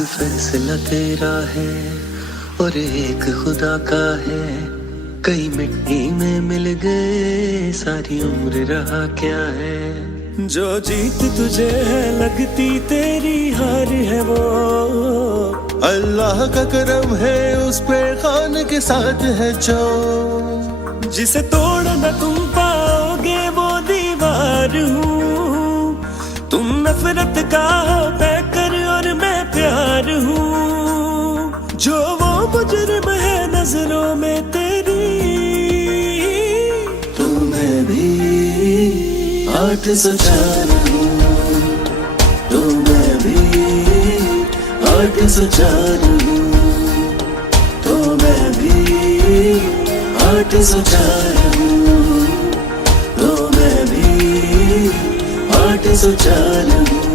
फैसला तेरा है और एक खुदा का है। कई मिट्टी में मिल गए, सारी उम्र रहा क्या है। जो जीत तुझे है लगती तेरी हार है वो अल्लाह का करम है, उस पे खान के साथ है जो। जिसे तोड़ न तुम पाओगे वो दीवार हूँ। तुम नफरत का हो पैकर और मैं प्यार हूँ। जो वो मुजरिम है नजरों में तेरी, तो मैं भी 804 हूँ। तो मैं भी 804 हूँ। तो मैं भी 804 हूँ। तो मैं भी 804 हूँ।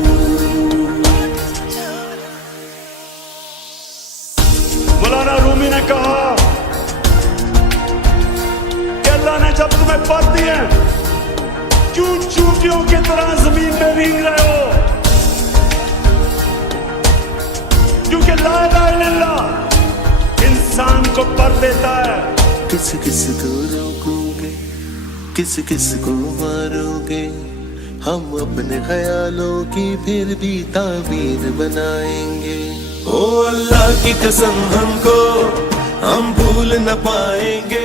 मौलाना रूमी ने कहा कि अल्लाह ने जब तुम्हें पर दिए क्यों चूटियों की तरह जमीन पे भीग रहे हो। क्योंकि ला इलाहा इल्लल्लाह इंसान को पर देता है। किस किस को रोकोगे, किस किस को मारोगे। हम अपने ख्यालों की फिर भी ताबीर बनाएंगे। ओ अल्लाह की कसम हमको हम भूल न पाएंगे।